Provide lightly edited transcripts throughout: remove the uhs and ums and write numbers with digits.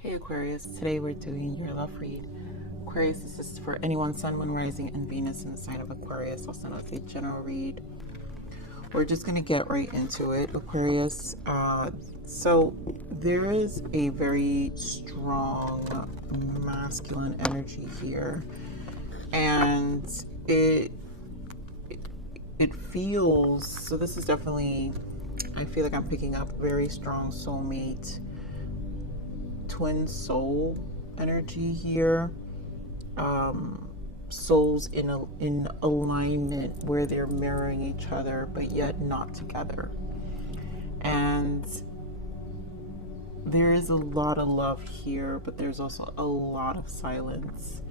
Hey Aquarius, today we're doing your love read. Aquarius, this is for anyone, Sun, Moon, Rising, and Venus in the sign of Aquarius, also known as a general read. We're just going to get right into it, Aquarius. So there is a very strong masculine energy here, and it feels, so this is definitely, I feel like I'm picking up very strong soulmate, twin soul energy here. Souls in alignment where they're mirroring each other but yet not together. And there is a lot of love here, but there's also a lot of silence.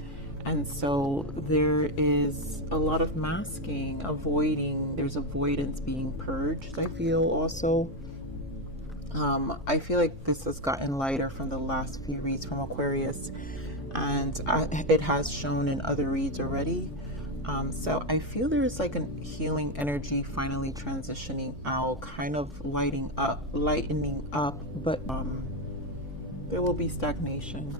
And so there is a lot of masking, avoiding, there's avoidance being purged, I feel also. I feel like this has gotten lighter from the last few reads from Aquarius, and it has shown in other reads already. So I feel there's like a healing energy finally transitioning out, kind of lightening up, but there will be stagnation.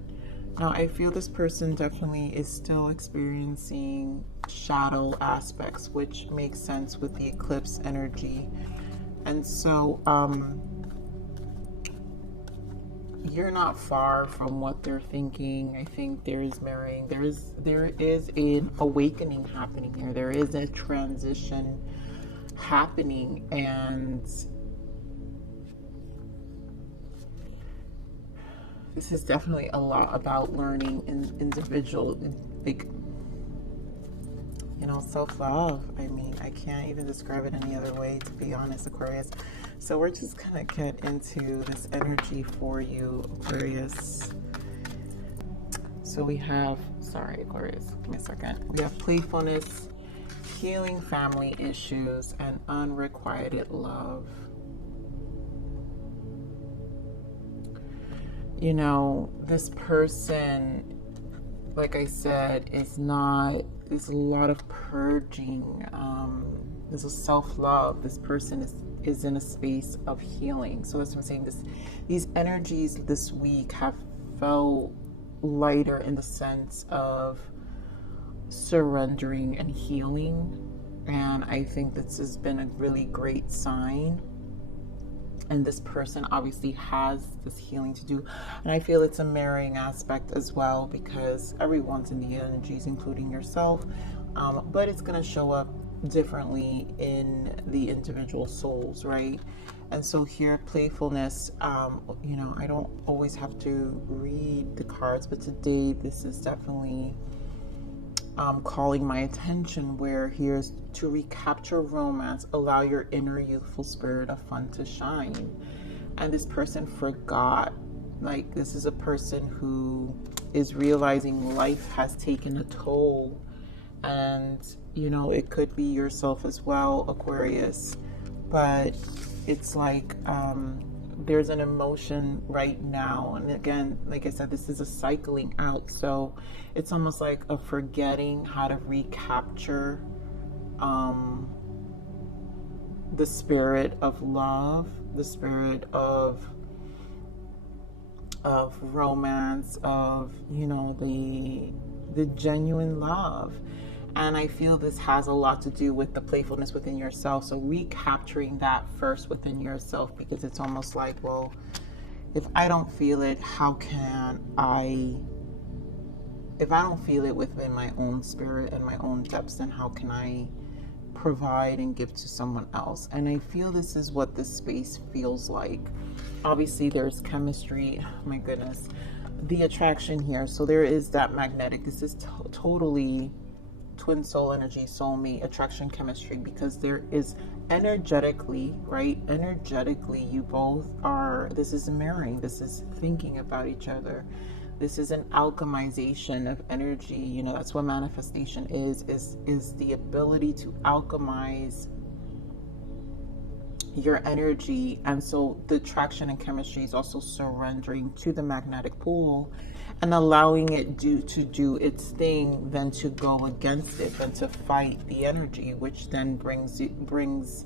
Now I feel this person definitely is still experiencing shadow aspects, which makes sense with the eclipse energy. And so you're not far from what they're thinking. I think there is mirroring. There is an awakening happening here. There is a transition happening, and this is definitely a lot about learning individual, like, self-love. I mean, I can't even describe it any other way, to be honest, Aquarius. So we're just gonna get into this energy for you, Aquarius. So we have, sorry, Aquarius, give me a second. We have playfulness, healing family issues, and unrequited love. This person, like I said, there's a lot of purging. There's a self-love. This person is in a space of healing. So as I'm saying, these energies this week have felt lighter in the sense of surrendering and healing. And I think this has been a really great sign. And this person obviously has this healing to do. And I feel it's a mirroring aspect as well, because everyone's in the energies, including yourself. But it's going to show up differently in the individual souls, right? And so here, playfulness, I don't always have to read the cards, but today this is definitely calling my attention, where here's to recapture romance, allow your inner youthful spirit of fun to shine. And this person forgot, like, this is a person who is realizing life has taken a toll. And it could be yourself as well, Aquarius, but it's like there's an emotion right now, and again, like I said, this is a cycling out, so it's almost like a forgetting how to recapture the spirit of love, the spirit of romance, of the genuine love. And I feel this has a lot to do with the playfulness within yourself. So recapturing that first within yourself, because it's almost like, well, if I don't feel it, if I don't feel it within my own spirit and my own depths, then how can I provide and give to someone else? And I feel this is what this space feels like. Obviously there's chemistry, my goodness, the attraction here. So there is that magnetic, this is totally twin soul energy, soulmate, attraction, chemistry, because there is energetically, right? Energetically, you both are, this is a mirroring, this is thinking about each other. This is an alchemization of energy. That's what manifestation is the ability to alchemize your energy. And so the attraction and chemistry is also surrendering to the magnetic pull and allowing it to do its thing, than to go against it, than to fight the energy, which then brings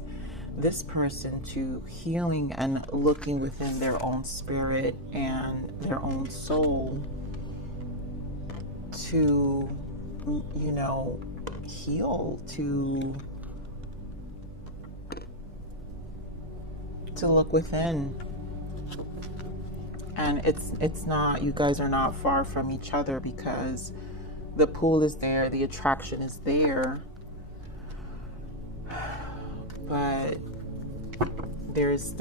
this person to healing and looking within their own spirit and their own soul to, you know, heal, to look within. And it's not, you guys are not far from each other, because the pull is there, the attraction is there, but there's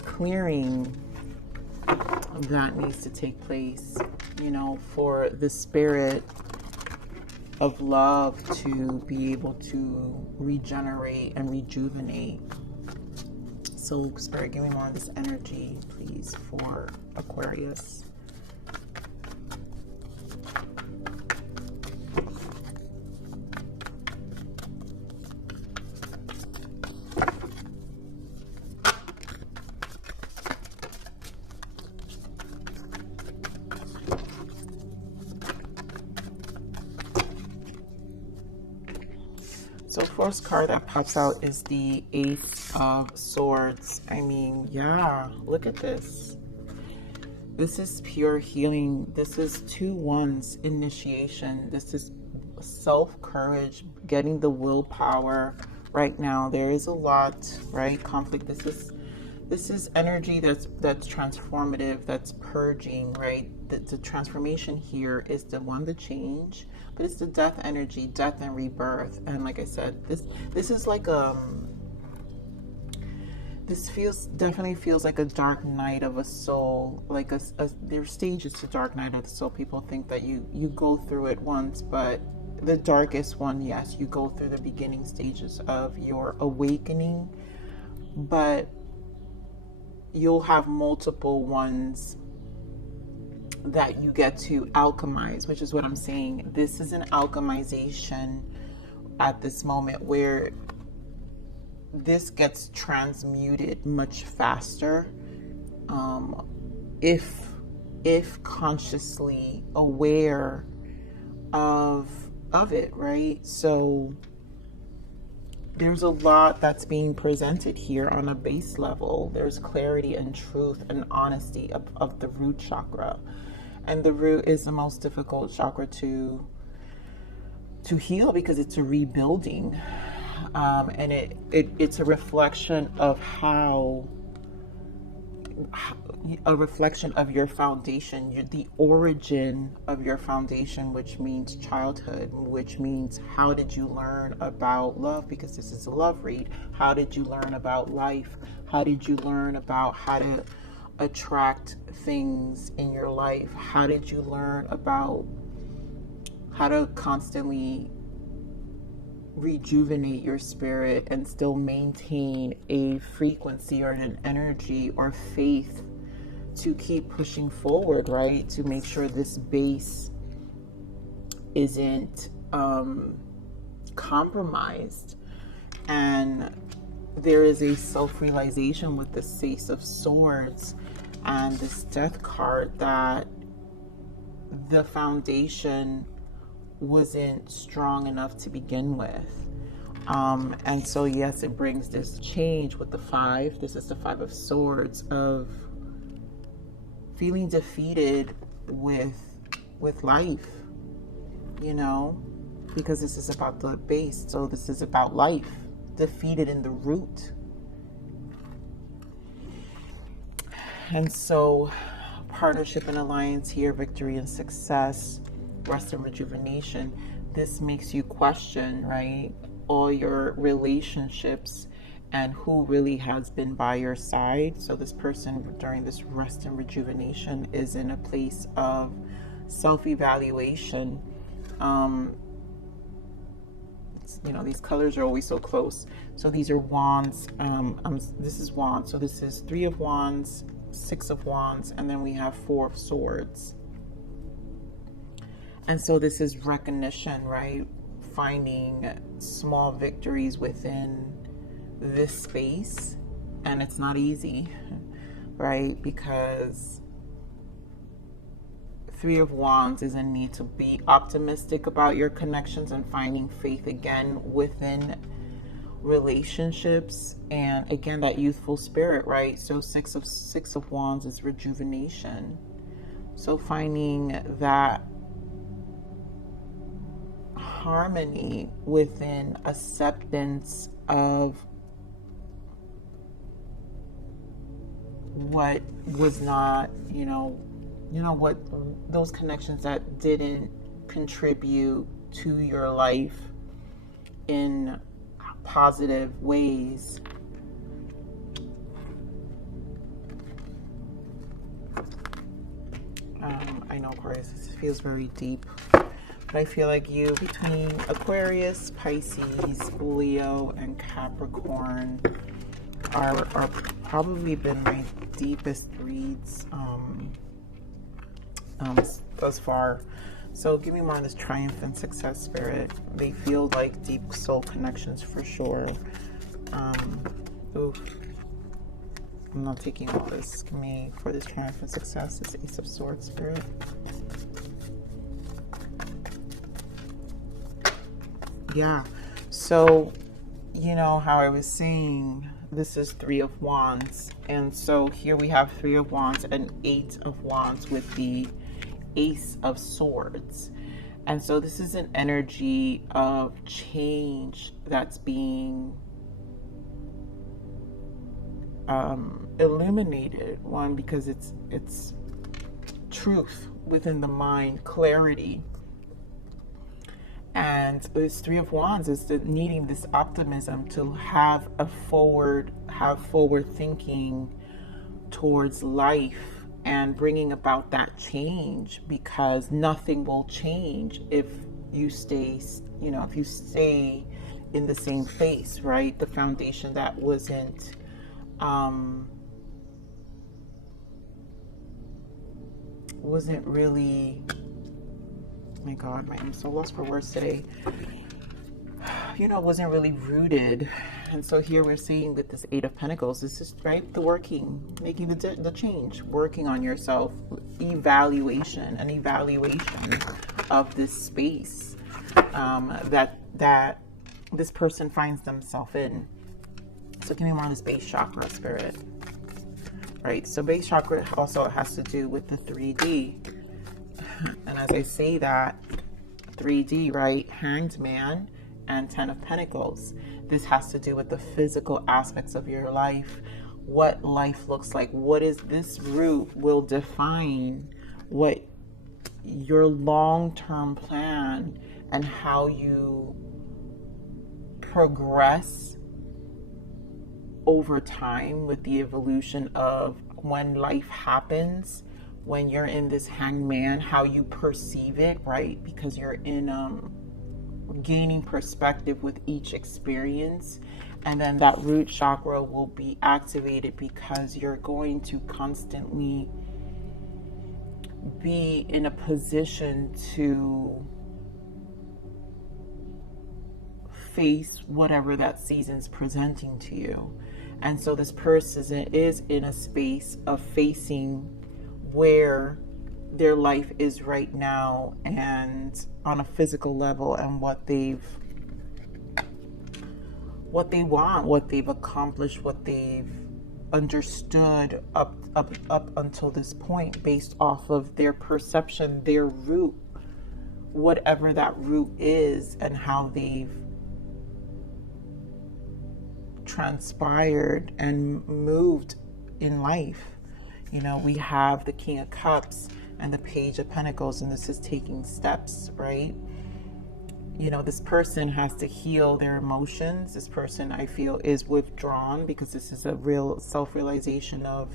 clearing that needs to take place, you know, for the spirit of love to be able to regenerate and rejuvenate. So Spirit, give me more of this energy, please, for Aquarius. So first card that pops out is the Ace of Swords. I mean, yeah, look at this. This is pure healing. This is 2 wands initiation. This is self-courage, getting the willpower right now. There is a lot, right? Conflict. This is energy that's transformative, that's purging, right? The transformation here is the one, the change, but it's the death energy, death and rebirth. And like I said, this is like this definitely feels like a dark night of a soul, like there's stages to dark night of the soul. People think that you go through it once, but the darkest one, yes, you go through the beginning stages of your awakening, but you'll have multiple ones that you get to alchemize, which is what I'm saying. This is an alchemization at this moment where this gets transmuted much faster, if consciously aware of it, right? So there's a lot that's being presented here on a base level. There's clarity and truth and honesty of the root chakra. And the root is the most difficult chakra to heal, because it's a rebuilding. And it's a reflection of a reflection of your foundation, the origin of your foundation, which means childhood, which means how did you learn about love, because this is a love read. How did you learn about life? How did you learn about how to attract things in your life? How did you learn about how to constantly rejuvenate your spirit and still maintain a frequency or an energy or faith to keep pushing forward, right? To make sure this base isn't compromised. And there is a self-realization with the Ace of Swords and this Death card that the foundation wasn't strong enough to begin with. And so yes, it brings this change with the 5. This is the 5 of Swords, of feeling defeated with life, you know, because this is about the base. So this is about life, defeated in the root. And so partnership and alliance here, victory and success, rest and rejuvenation. This makes you question, right, all your relationships and who really has been by your side. So this person during this rest and rejuvenation is in a place of self-evaluation. You know, these colors are always so close. So these are wands. This is wands. So this is 3 of wands, 6 of wands, and then we have 4 of swords. And so this is recognition, right? Finding small victories within this space. And it's not easy, right? Because 3 of wands is a need to be optimistic about your connections and finding faith again within relationships, and again, that youthful spirit, right? So six of wands is rejuvenation. So finding that harmony within acceptance of what was not, what those connections that didn't contribute to your life in positive ways. I know, Aquarius, this feels very deep, but I feel like you, between Aquarius, Pisces, Leo, and Capricorn, are probably been my deepest reads thus far. So give me more on this triumph and success spirit. They feel like deep soul connections for sure. Oof. I'm not taking all this. Give me, for this triumph and success, this Ace of Swords spirit. Yeah. So, how I was saying, this is Three of Wands. And so here we have Three of Wands and Eight of Wands with the Ace of Swords. And so this is an energy of change that's being illuminated. One, because it's truth within the mind, clarity. And this Three of Wands is needing this optimism to have forward thinking towards life and bringing about that change, because nothing will change if you stay in the same place, right? The foundation that wasn't really, oh my God, I'm so lost for words today. Wasn't really rooted. And so here we're seeing with this Eight of Pentacles, this is, right, the working, making the change, working on yourself, an evaluation of this space that this person finds themselves in. So give me more on this base chakra spirit. Right, so base chakra also has to do with the 3D. And as I say that, 3D, right, Hanged Man and 10 of Pentacles. This has to do with the physical aspects of your life, what life looks like. What is this root will define what your long-term plan and how you progress over time with the evolution of when life happens, when you're in this hangman, how you perceive it, right? Because you're in gaining perspective with each experience. And then that root chakra will be activated because you're going to constantly be in a position to face whatever that season's presenting to you. And so this person is in a space of facing where their life is right now and on a physical level, and what they want, what they've accomplished, what they've understood up until this point, based off of their perception, their root, whatever that root is, and how they've transpired and moved in life. We have the King of Cups and the Page of Pentacles, and this is taking steps, right? This person has to heal their emotions. This person, I feel, is withdrawn, because this is a real self-realization of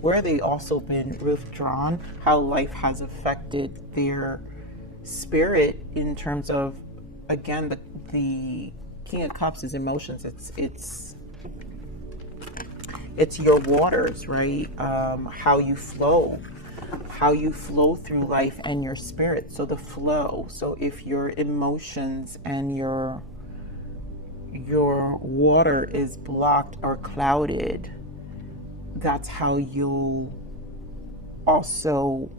where they also been withdrawn, how life has affected their spirit in terms of, again, the King of Cups is emotions. It's your waters, right? How you flow through life and your spirit. So the flow. So if your emotions and your water is blocked or clouded, that's how you'll also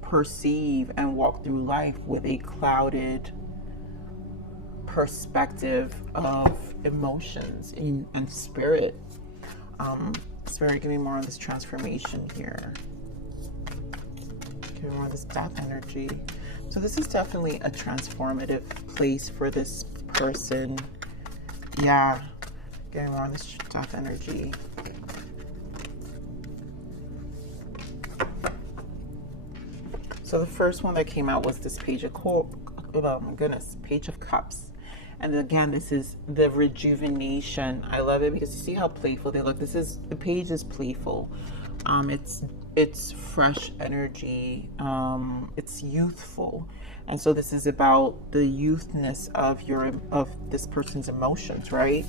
perceive and walk through life with a clouded perspective of emotions and spirit. Spirit, give me more on this transformation here. Give me more of this death energy. So this is definitely a transformative place for this person. Yeah. Give me more on this death energy. So the first one that came out was this Page of Page of Cups. And again, this is the rejuvenation. I love it because you see how playful they look. The page is playful. It's fresh energy. It's youthful. And so this is about the youthness of this person's emotions, right?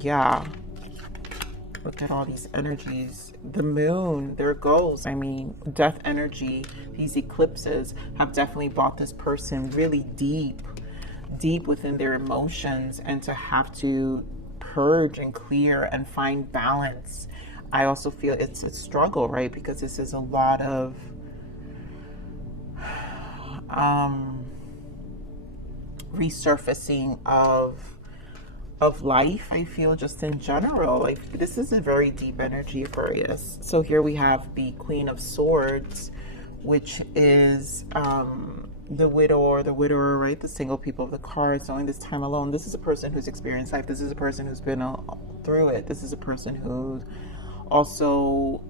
Yeah. Look at all these energies. The moon, there it goes. I mean, death energy, these eclipses have definitely brought this person really deep within their emotions, and to have to purge and clear and find balance. I also feel it's a struggle, right? Because this is a lot of resurfacing of life. I feel just in general, like this is a very deep energy, Aquarius. So here we have the Queen of Swords, which is the widower, right? The single people of the cards, knowing this time alone. This is a person who's experienced life. This is a person who's been through it. This is a person who also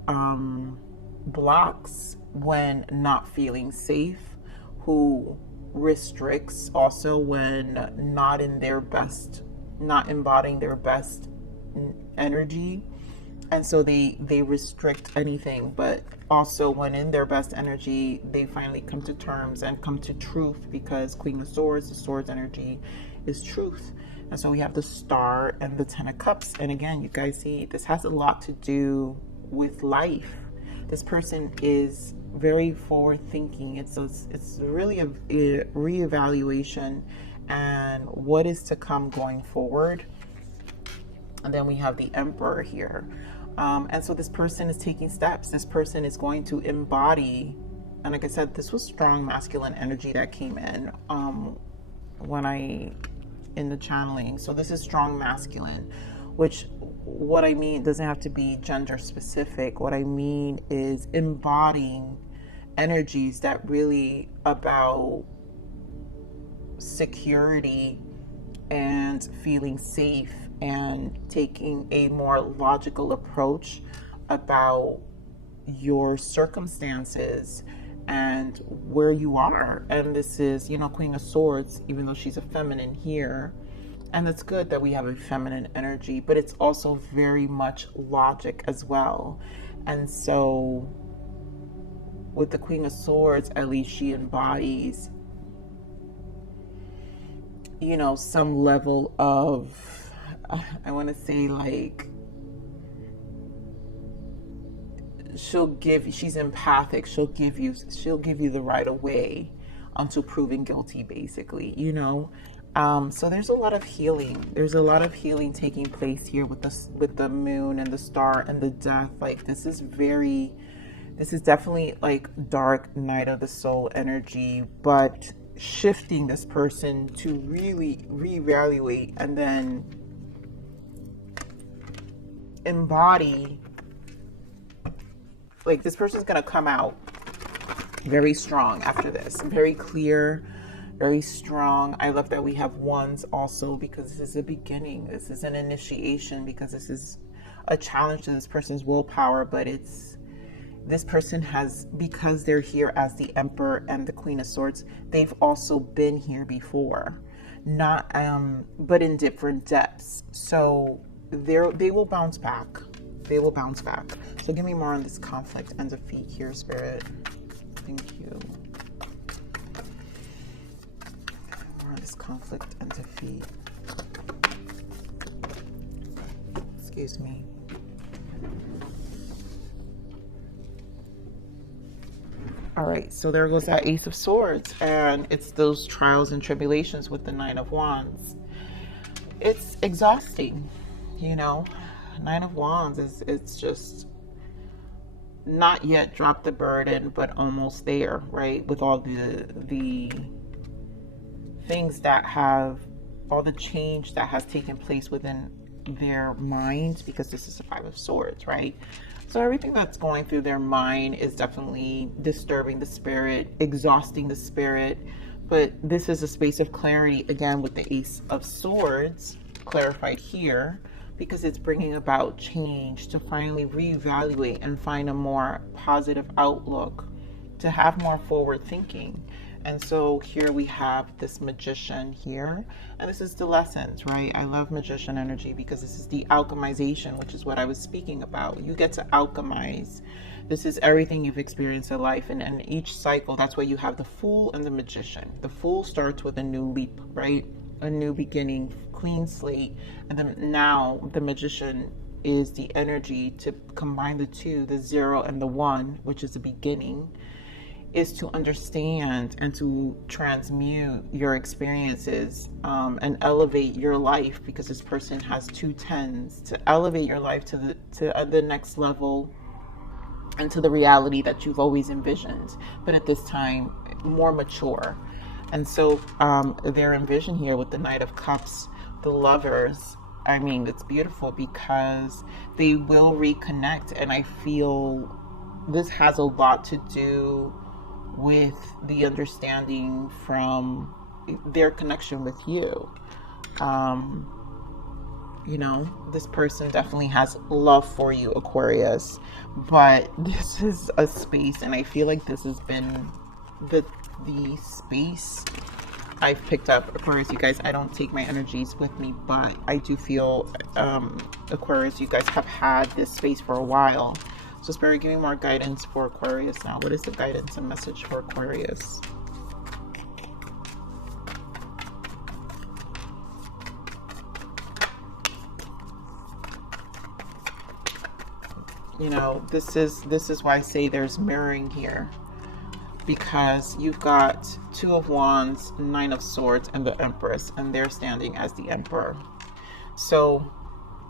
blocks when not feeling safe, who restricts also when not embodying their best energy. And so they restrict anything, but also when in their best energy, they finally come to terms and come to truth, because Queen of Swords, the Swords energy is truth. And so we have the Star and the Ten of Cups. And again, you guys see, this has a lot to do with life. This person is very forward thinking. It's really a reevaluation and what is to come going forward. And then we have the Emperor here. And so this person is taking steps. This person is going to embody, and like I said, this was strong masculine energy that came in in the channeling. So this is strong masculine, which what I mean doesn't have to be gender specific. What I mean is embodying energies that really about security and feeling safe, and taking a more logical approach about your circumstances and where you are. And this is, Queen of Swords, even though she's a feminine here. And it's good that we have a feminine energy, but it's also very much logic as well. And so with the Queen of Swords, at least she embodies, some level of, I want to say, like, she's empathic. She'll give you the right of way until proven guilty, basically, So there's a lot of healing. There's a lot of healing taking place here with the moon and the star and the death. Like, this is definitely like dark night of the soul energy, but shifting this person to really reevaluate and then embody. Like, this person's gonna come out very strong after this, very clear, very strong. I love that we have wands also, because this is a beginning. This is an initiation, because this is a challenge to this person's willpower, but this person has, because they're here as the Emperor and the Queen of Swords, they've also been here before, not but in different depths. So they will bounce back. They will bounce back. So give me more on this conflict and defeat here, Spirit. Thank you. More on this conflict and defeat. Excuse me. All right, so there goes that Ace of Swords, and it's those trials and tribulations with the Nine of Wands. It's exhausting, Nine of Wands it's just not yet dropped the burden, but almost there, right? With all the things that have, all the change that has taken place within their minds, because this is the Five of Swords, right? So everything that's going through their mind is definitely disturbing the spirit, exhausting the spirit. But this is a space of clarity, again, with the Ace of Swords clarified here, because it's bringing about change to finally reevaluate and find a more positive outlook, to have more forward thinking. And so here we have this Magician here, and this is the lessons, right? I love Magician energy because this is the alchemization, which is what I was speaking about. You get to alchemize. This is everything you've experienced in life, and each cycle, that's why you have the Fool and the Magician. The Fool starts with a new leap, right? A new beginning, clean slate. And then now the Magician is the energy to combine the two, the 0 and the 1, which is the beginning, is to understand and to transmute your experiences and elevate your life, because this person has 2 tens, to elevate your life to the next level and to the reality that you've always envisioned, but at this time more mature. And so their envision here with the Knight of Cups, the Lovers, I mean, it's beautiful because they will reconnect. And I feel this has a lot to do with the understanding from their connection with you. You know, this person definitely has love for you, Aquarius, but this is a space, and I feel like this has been the space I've picked up. Aquarius, you guys, I don't take my energies with me, but I do feel, Aquarius, you guys have had this space for a while. So Spirit, give me more guidance for Aquarius now. What is the guidance and message for Aquarius? You know, this is why I say there's mirroring here, because you've got 2 of Wands, 9 of Swords, and the Empress, and they're standing as the Emperor. So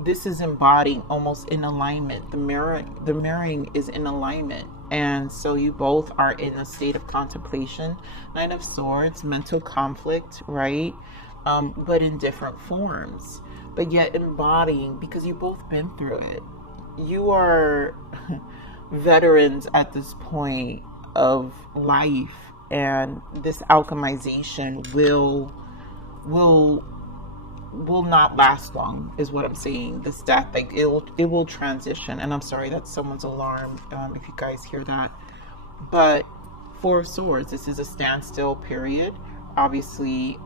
this is embodying almost in alignment. The mirroring is in alignment. And so you both are in a state of contemplation. 9 of Swords, mental conflict, right? But in different forms, but yet embodying, because you've both been through it. You are veterans at this point of life, and this alchemization will not last long, is what I'm saying. This death, like it will transition. And I'm sorry, that's someone's alarm, if you guys hear that. But 4 of Swords, this is a standstill period, obviously,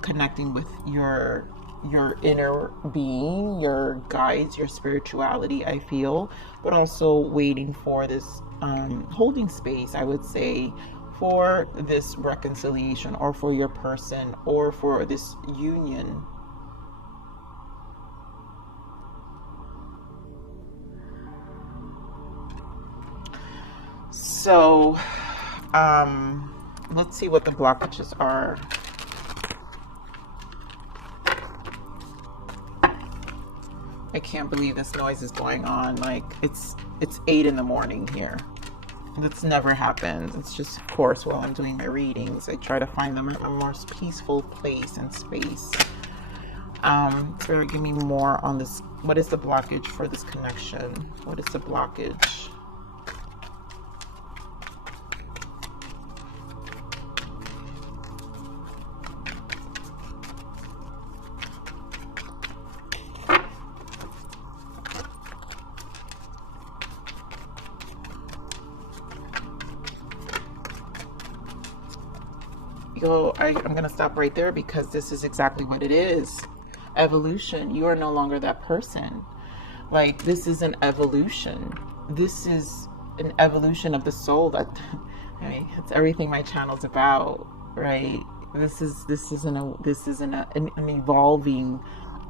connecting with your inner being, your guides, your spirituality, I feel, but also waiting for this holding space, I would say, for this reconciliation, or for your person, or for this union. So let's see what the blockages are. I can't believe this noise is going on. Like, it's 8 in the morning here. That's never happened. It's just, of course, while I'm doing my readings, I try to find them in a more peaceful place and space. So give me more on this. What is the blockage for this connection? What is the blockage? I'm going to stop right there, because this is exactly what it is. Evolution. You are no longer that person. Like, this is an evolution. This is an evolution of the soul. That, right? It's everything my channel's about, right? This is an evolving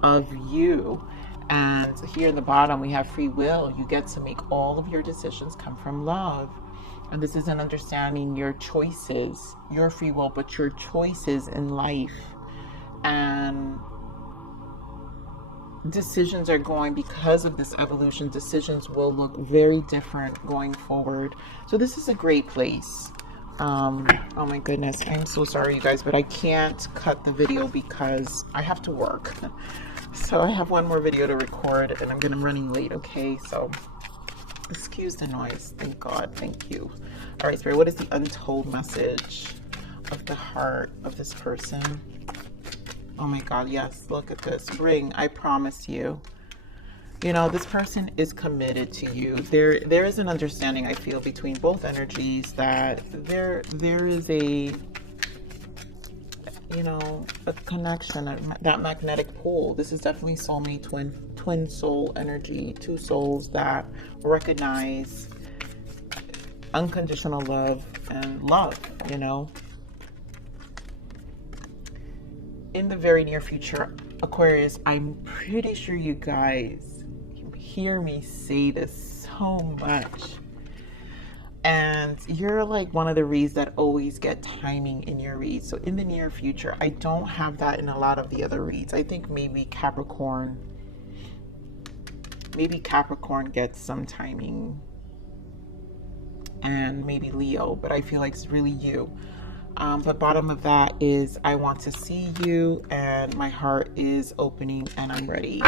of you. And here in the bottom we have free will. You get to make all of your decisions come from love. And this is an understanding your choices, your free will, but your choices in life. And decisions are going, because of this evolution, decisions will look very different going forward. So this is a great place Oh my goodness, I'm so sorry, you guys, but I can't cut the video because I have to work. So I have one more video to record and I'm running late, okay? So excuse the noise. Thank God. Thank you. All right, Spirit, what is the untold message of the heart of this person? Oh my God, yes, look at this ring. I promise you. You know, this person is committed to you. There is an understanding, I feel, between both energies that there is a, you know, a connection, that magnetic pull. This is definitely soulmate, twin soul energy, two souls that recognize unconditional love and love, you know. In the very near future, Aquarius, I'm pretty sure you guys hear me say this so much, and you're like one of the reads that always get timing in your reads. So in the near future, I don't have that in a lot of the other reads. I think maybe Capricorn gets some timing, and maybe Leo, but I feel like it's really you. But bottom of that is I want to see you, and my heart is opening and I'm ready.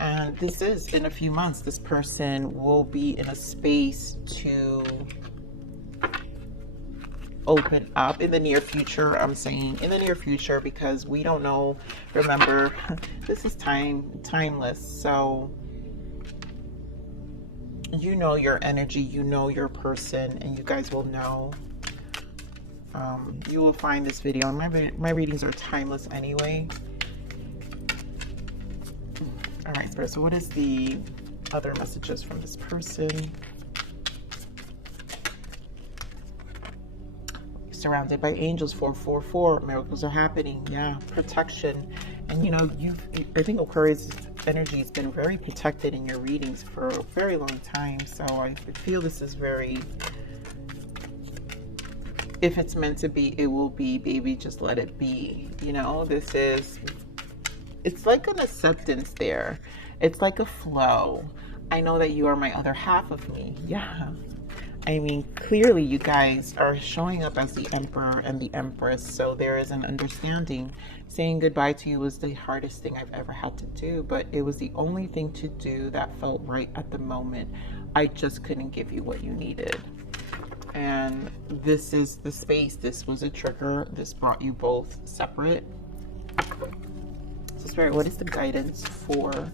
And this is in a few months, this person will be in a space to open up in the near future. I'm saying in the near future because we don't know. Remember, this is timeless. So you know your energy, you know your person, and you guys will know. You will find this video, and my readings are timeless anyway. All right, Spirit, so what is the other messages from this person? Surrounded by angels, 444, miracles are happening. Yeah, protection. And you know, I think Aquarius energy has been very protected in your readings for a very long time. So I feel this is very, if it's meant to be, it will be, baby, just let it be. You know, this is, it's like an acceptance there. It's like a flow. I know that you are my other half of me. Yeah. I mean, clearly you guys are showing up as the Emperor and the Empress. So there is an understanding. Saying goodbye to you was the hardest thing I've ever had to do, but it was the only thing to do that felt right at the moment. I just couldn't give you what you needed. And this is the space. This was a trigger. This brought you both separate. So Spirit, what is the guidance for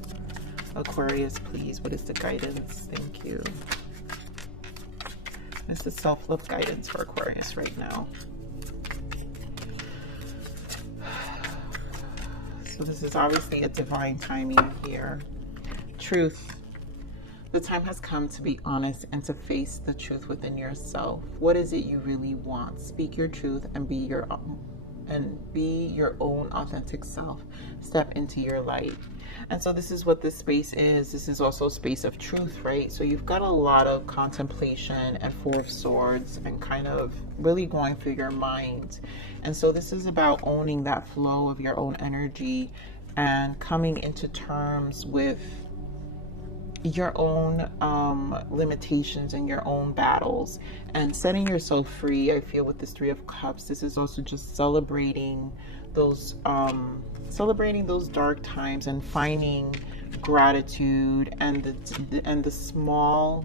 Aquarius, please? What is the guidance? Thank you. What's the self-love guidance for Aquarius right now? So this is obviously a divine timing here. Truth. The time has come to be honest and to face the truth within yourself. What is it you really want? Speak your truth and be your own authentic self. Step into your light. And so this is what this space is. This is also a space of truth, right? So you've got a lot of contemplation and Four of Swords and kind of really going through your mind. And so this is about owning that flow of your own energy and coming into terms with your own limitations and your own battles and setting yourself free. I feel with this Three of Cups, this is also just celebrating those dark times and finding gratitude and the small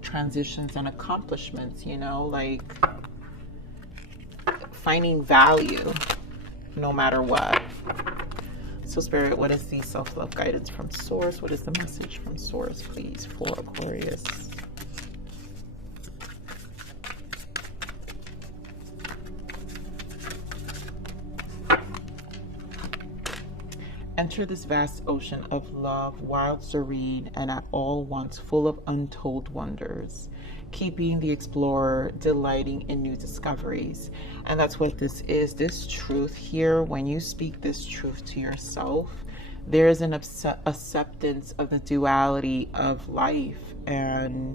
transitions and accomplishments, you know, like finding value no matter what. So Spirit, what is the self-love guidance from Source? What is the message from Source, please, for Aquarius? Enter this vast ocean of love, wild, serene, and at all once full of untold wonders, keeping the explorer delighting in new discoveries. And that's what this is, this truth here. When you speak this truth to yourself, there is an acceptance of the duality of life, and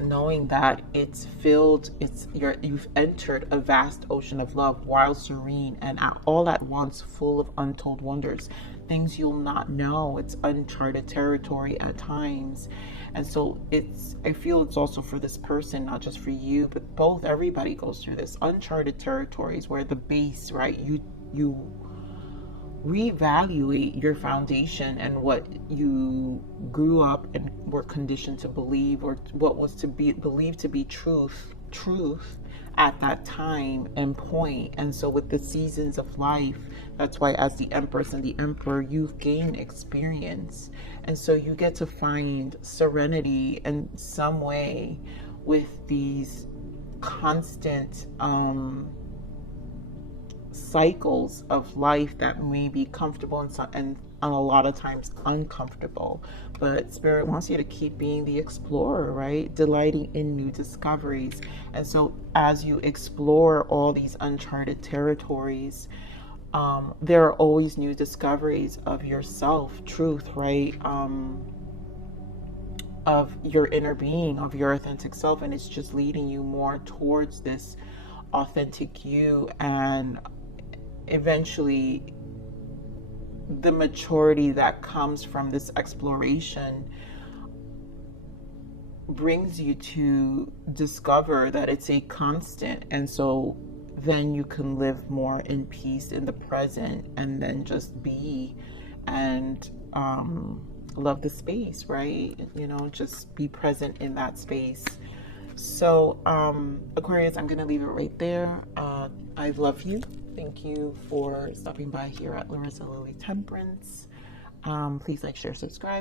knowing that it's filled, you've entered a vast ocean of love, wild, serene, and all at once full of untold wonders, things you'll not know. It's uncharted territory at times. And so I feel it's also for this person, not just for you, but both. Everybody goes through this uncharted territories where the base, right, you reevaluate your foundation and what you grew up and were conditioned to believe, or what was to be believed to be truth at that time and point. And so with the seasons of life, that's why as the Empress and the Emperor, you've gained experience, and so you get to find serenity in some way with these constant cycles of life that may be comfortable and a lot of times uncomfortable. But Spirit wants you to keep being the explorer, right? Delighting in new discoveries. And so as you explore all these uncharted territories, there are always new discoveries of yourself, truth, right? Of your inner being, of your authentic self. And it's just leading you more towards this authentic you, and eventually the maturity that comes from this exploration brings you to discover that it's a constant. And so then you can live more in peace in the present, and then just be and love the space, right? Just be present in that space. So Aquarius, I'm gonna leave it right there. I love you. Thank you for stopping by here at Larissa Lily Temperance. Please like, share, subscribe.